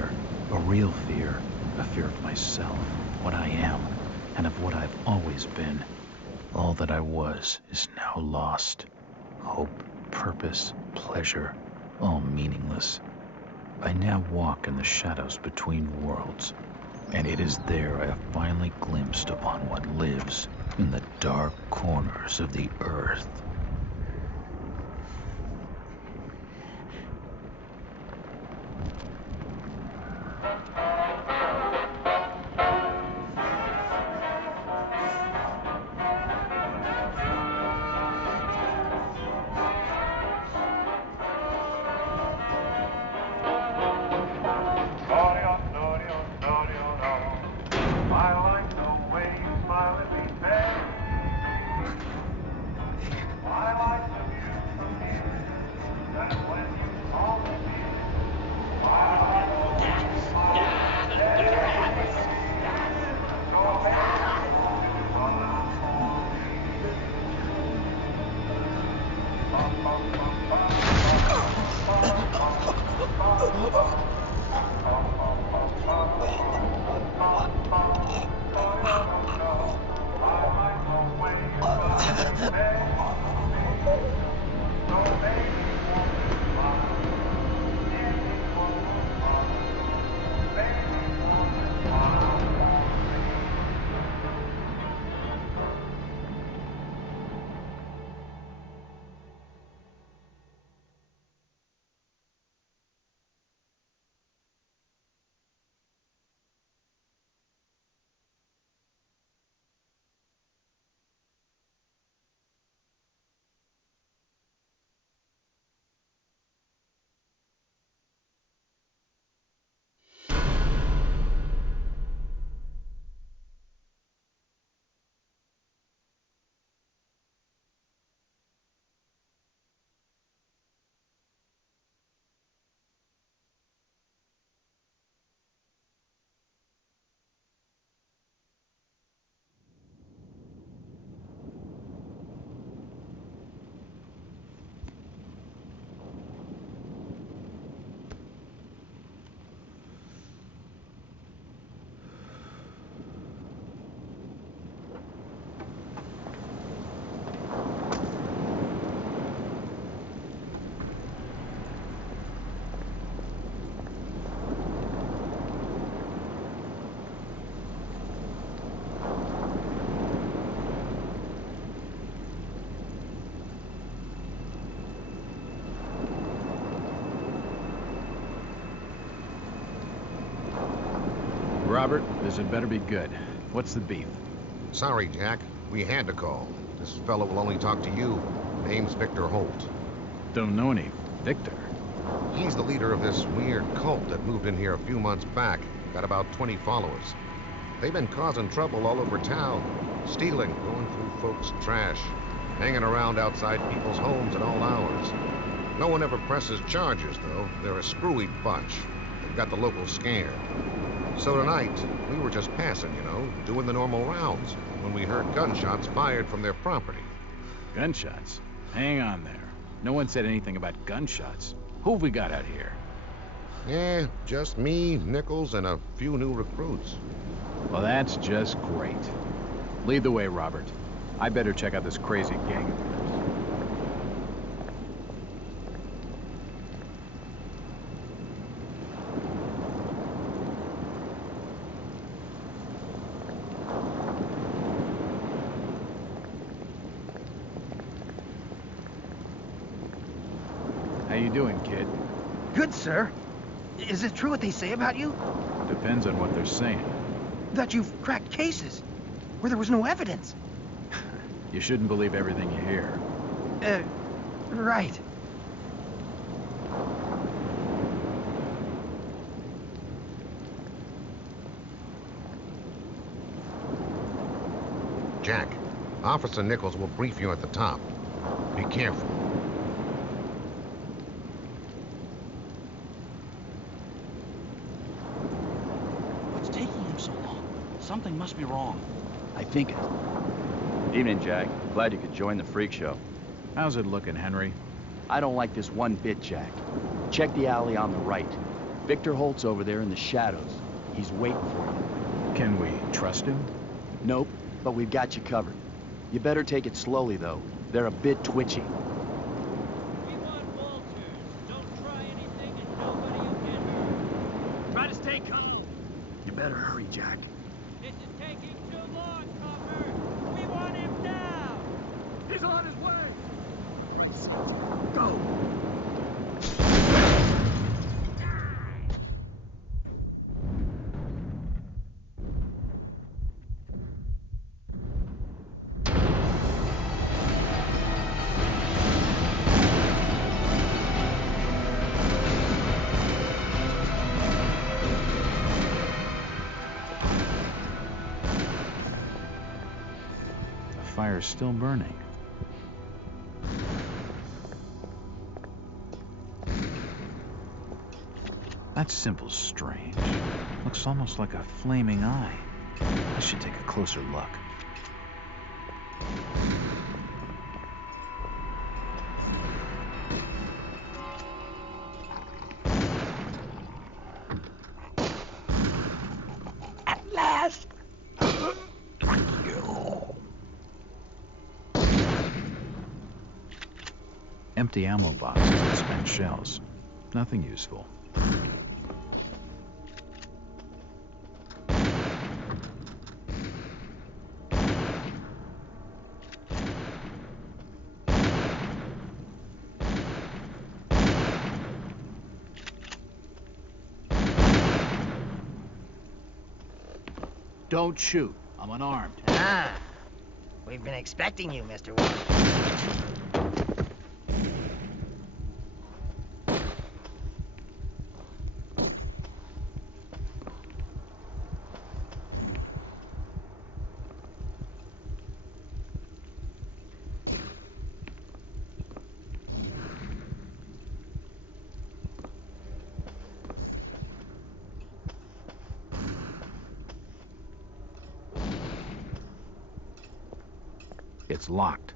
fear. A real fear. A fear of myself, what I am, and of what I've always been. All that I was is now lost. Hope, purpose, pleasure, all meaningless. I now walk in the shadows between worlds, and it is there I have finally glimpsed upon what lives in the dark corners of the earth. Robert, this had better be good. What's the beef? Sorry, Jack. We had to call. This fellow will only talk to you. Name's Victor Holt. Don't know any Victor. He's the leader of this weird cult that moved in here a few months back. Got about 20 followers. They've been causing trouble all over town. Stealing, going through folks' trash, hanging around outside people's homes at all hours. No one ever presses charges, though. They're a screwy bunch. They've got the locals scared. So tonight, we were just passing, you know, doing the normal rounds, when we heard gunshots fired from their property. Gunshots? Hang on there. No one said anything about gunshots. Who have we got out here? Yeah, just me, Nichols, and a few new recruits. Well, that's just great. Lead the way, Robert. I better check out this crazy gang of yours. How you doing, kid? Good, sir. Is it true what they say about you? Depends on what they're saying. That you've cracked cases where there was no evidence. You shouldn't believe everything you hear. Right. Jack, Officer Nichols will brief you at the top. Be careful. What's taking him so long? Something must be wrong. I think it. Evening, Jack. Glad you could join the freak show. How's it looking, Henry? I don't like this one bit, Jack. Check the alley on the right. Victor Holt's over there in the shadows. He's waiting for you. Can we trust him? Nope, but we've got you covered. You better take it slowly, though. They're a bit twitchy. We want vultures. Don't try anything and nobody will get hurt. Try to stay calm. You better hurry, Jack. This is taking too long, Copper. We want him now. He's on his way. Right, sons. Go. Fire's still burning. That symbol's strange. Looks almost like a flaming eye. I should take a closer look. At last! Empty ammo boxes and spent shells. Nothing useful. Don't shoot. I'm unarmed. Ah, we've been expecting you, Mr. Watson. It's locked.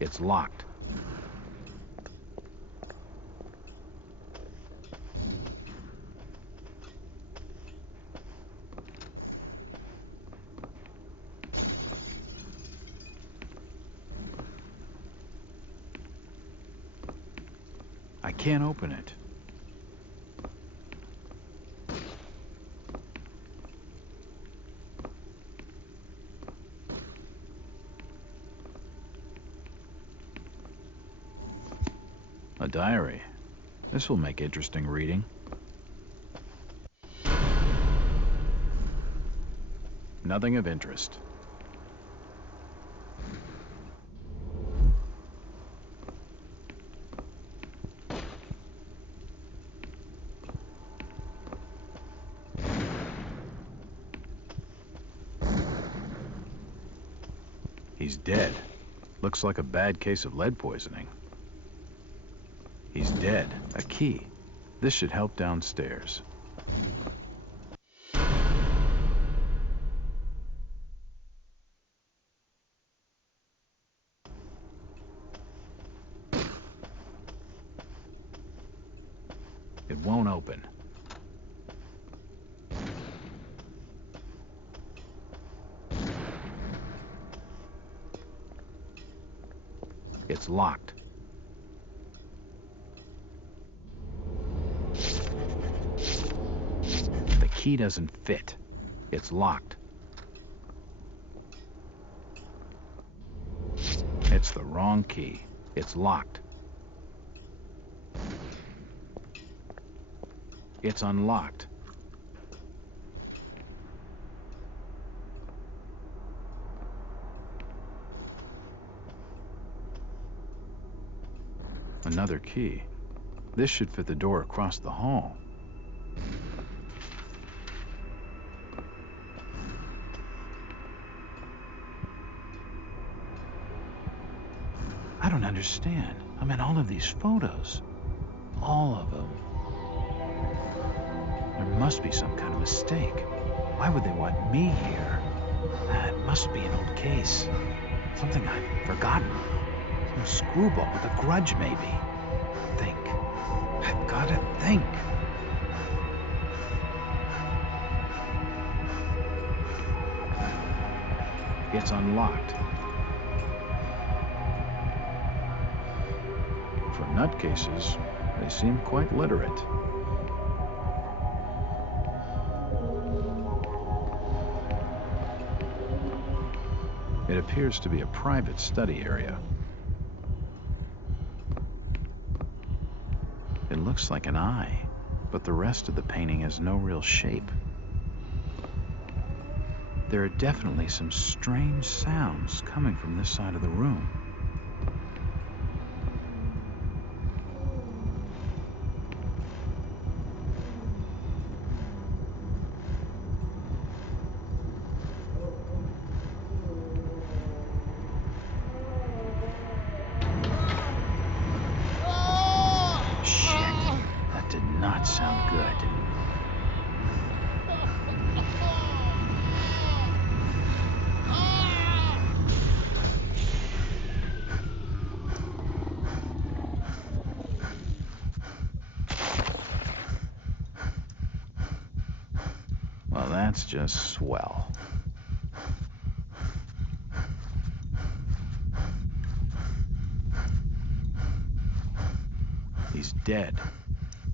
It's locked. I can't open it. A diary. This will make interesting reading. Nothing of interest. He's dead. Looks like a bad case of lead poisoning. He's dead. A key. This should help downstairs. It won't open. It's locked. The key doesn't fit. It's locked. It's the wrong key. It's locked. It's unlocked. Another key. This should fit the door across the hall. I don't understand. I mean, all of these photos. All of them. There must be some kind of mistake. Why would they want me here? It must be an old case. Something I've forgotten. Some screwball with a grudge, maybe. Think. I've gotta think. It's unlocked. For nutcases, they seem quite literate. It appears to be a private study area. It looks like an eye, but the rest of the painting has no real shape. There are definitely some strange sounds coming from this side of the room. Sound good. Well, that's just swell. He's dead.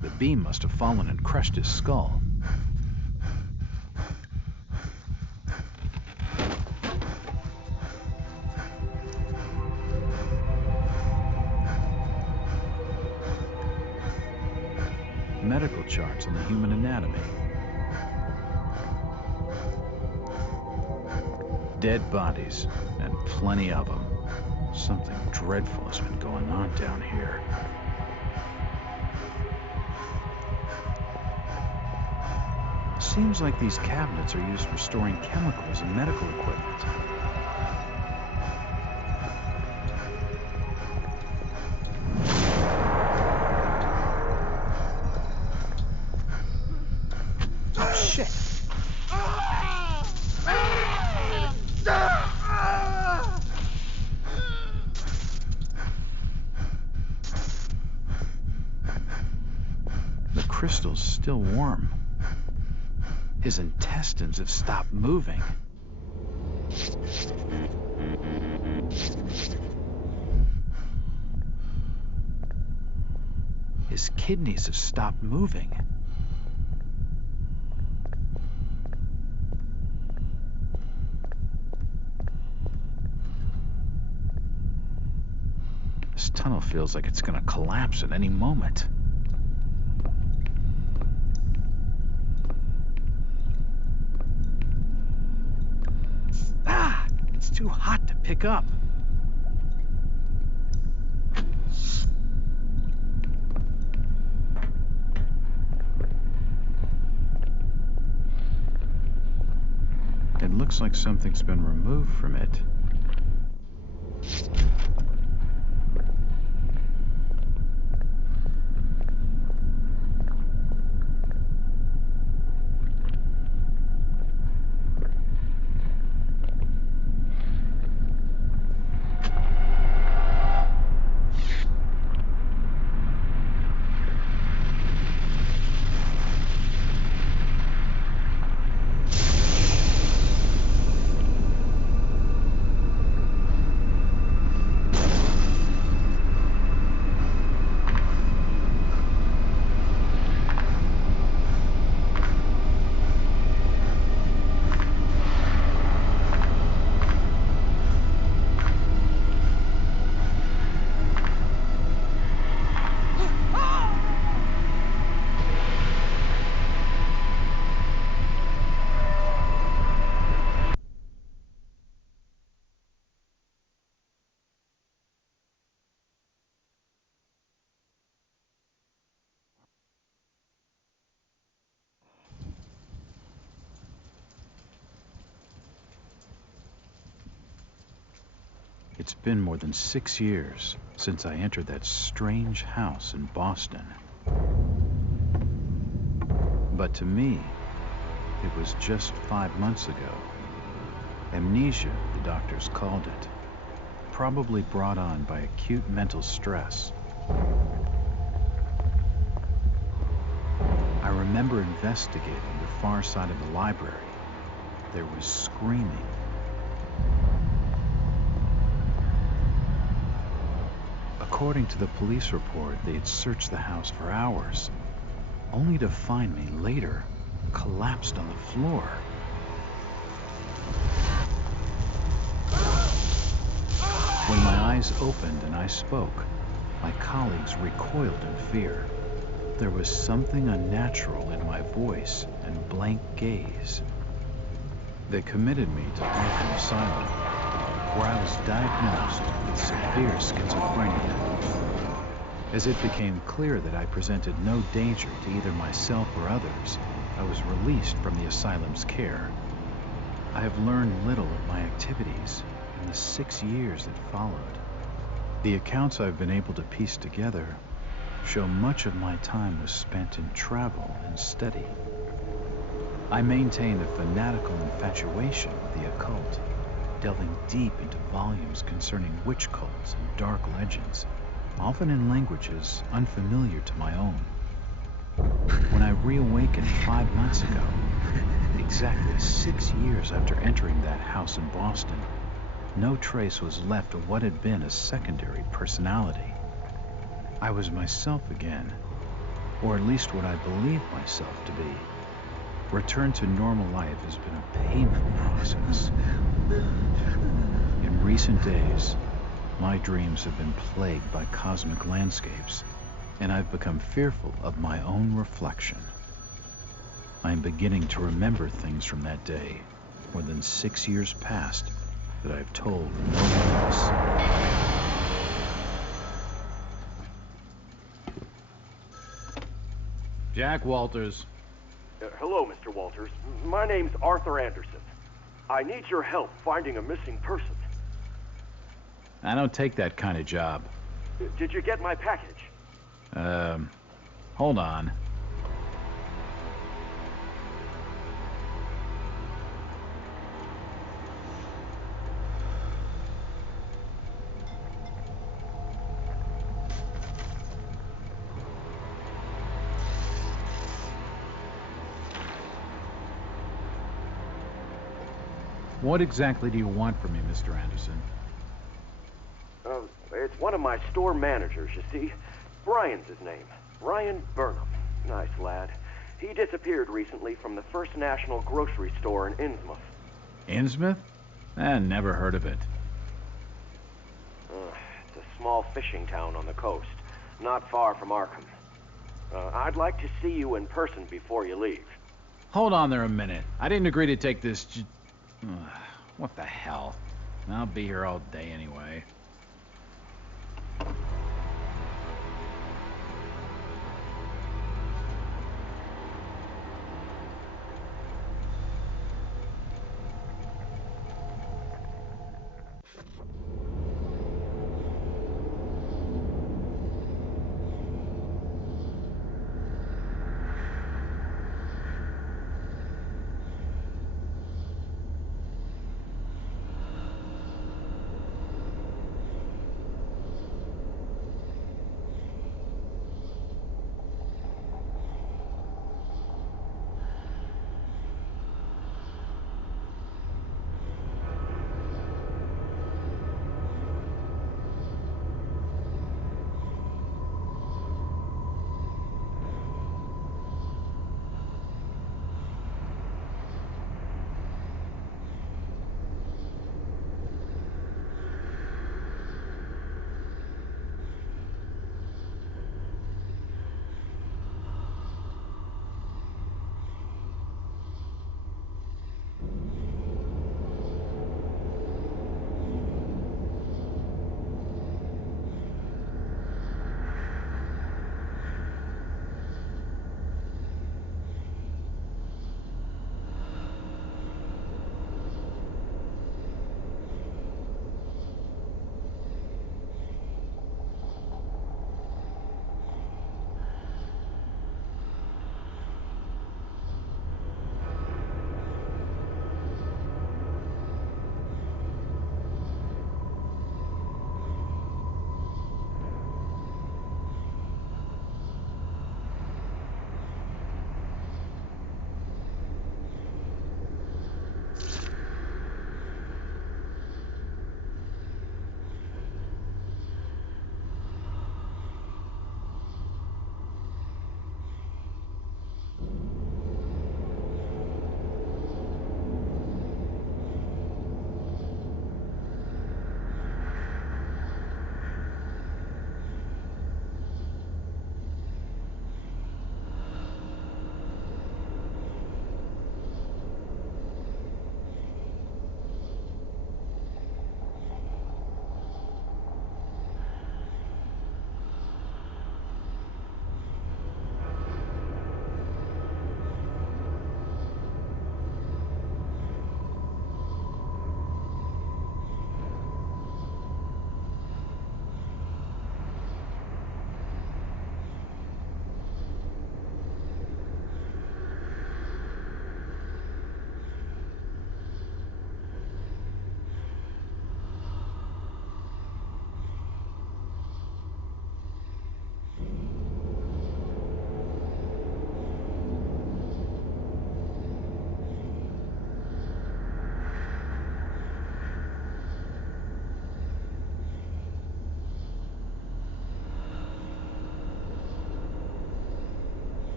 The beam must have fallen and crushed his skull. Medical charts on the human anatomy. Dead bodies, and plenty of them. Something dreadful has been going on down here. Seems like these cabinets are used for storing chemicals and medical equipment. Oh, shit. The crystal's still warm. His intestines have stopped moving. His kidneys have stopped moving. This tunnel feels like it's gonna collapse at any moment. Too hot to pick up. It looks like something's been removed from it. It's been more than 6 years since I entered that strange house in Boston. But to me, it was just 5 months ago. Amnesia, the doctors called it. probably brought on by acute mental stress. I remember investigating the far side of the library. There was screaming. According to the police report, they had searched the house for hours, only to find me later collapsed on the floor. When my eyes opened and I spoke, my colleagues recoiled in fear. There was something unnatural in my voice and blank gaze. They committed me to Arkham Asylum, where I was diagnosed with severe schizophrenia. As it became clear that I presented no danger to either myself or others, I was released from the asylum's care. I have learned little of my activities in the 6 years that followed. The accounts I've been able to piece together show much of my time was spent in travel and study. I maintained a fanatical infatuation with the occult, delving deep into volumes concerning witch cults and dark legends, often in languages unfamiliar to my own. When I reawakened 5 months ago, exactly 6 years after entering that house in Boston, no trace was left of what had been a secondary personality. I was myself again, or at least what I believed myself to be. Return to normal life has been a painful process. In recent days, my dreams have been plagued by cosmic landscapes, and I've become fearful of my own reflection. I am beginning to remember things from that day, more than 6 years past, that I've told no one else. Jack Walters. Hello, Mr. Walters. My name's Arthur Anderson. I need your help finding a missing person. I don't take that kind of job. Did you get my package? Hold on. What exactly do you want from me, Mr. Anderson? It's one of my store managers, you see. Brian's his name. Brian Burnham. Nice lad. He disappeared recently from the First National grocery store in Innsmouth. Innsmouth? Never heard of it. It's a small fishing town on the coast, not far from Arkham. I'd like to see you in person before you leave. Hold on there a minute. I didn't agree to take this what the hell? I'll be here all day anyway.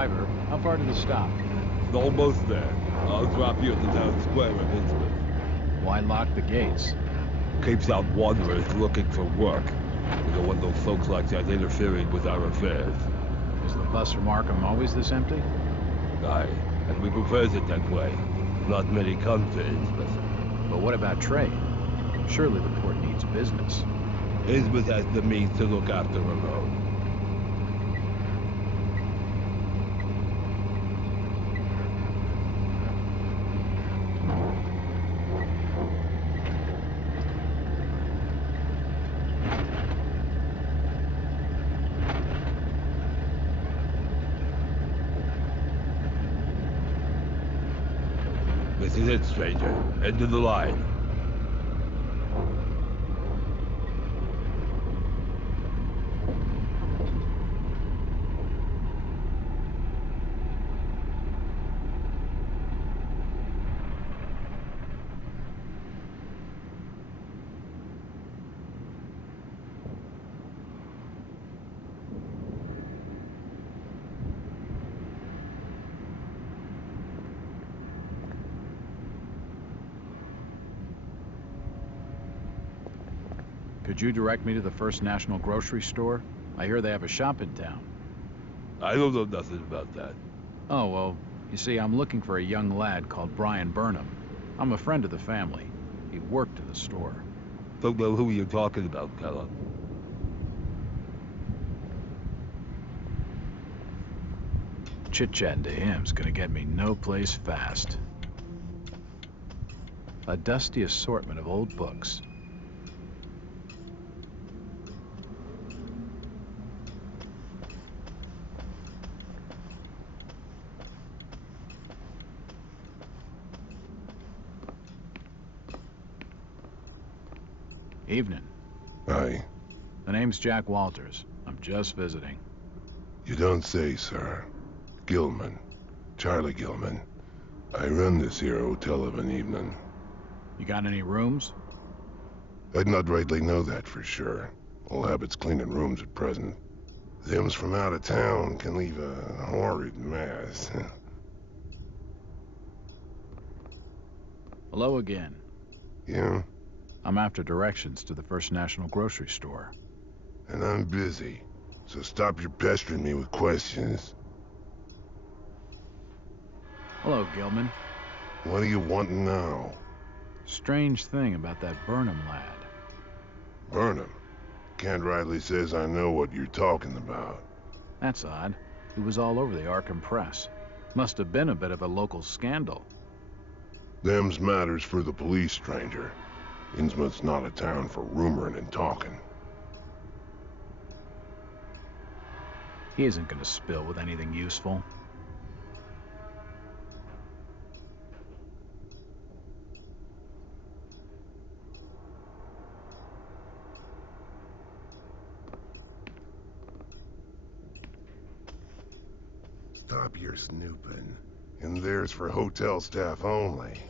driver. How far to the stop? Almost there. I'll drop you at the town square of Innsmouth. Why lock the gates? Keeps out wanderers looking for work. We don't want those folks like that interfering with our affairs. Is the bus from Arkham always this empty? Aye, and we prefers it that way. Not many come to Innsmouth. But what about trade? Surely the port needs business. Innsmouth has the means to look after her own. This is it, stranger. End of the line. Could you direct me to the First National Grocery Store? I hear they have a shop in town. I don't know nothing about that. Oh, well, you see, I'm looking for a young lad called Brian Burnham. I'm a friend of the family. He worked at the store. Don't know who you're talking about, fella. Chit-chatting to him's gonna get me no place fast. A dusty assortment of old books. Evening. Aye. The name's Jack Walters. I'm just visiting. You don't say, sir. Gilman. Charlie Gilman. I run this here hotel of an evening. You got any rooms? I'd not rightly know that for sure. All habits cleaning rooms at present. Them's from out of town can leave a horrid mess. Hello again. Yeah? I'm after directions to the First National Grocery Store. And I'm busy, so stop your pestering me with questions. Hello, Gilman. What do you want now? Strange thing about that Burnham lad. Burnham? Kent rightly says I know what you're talking about. That's odd. He was all over the Arkham press. Must have been a bit of a local scandal. Them's matters for the police, stranger. Innsmouth's not a town for rumoring and talking. He isn't gonna spill with anything useful. Stop your snooping. And there's for hotel staff only.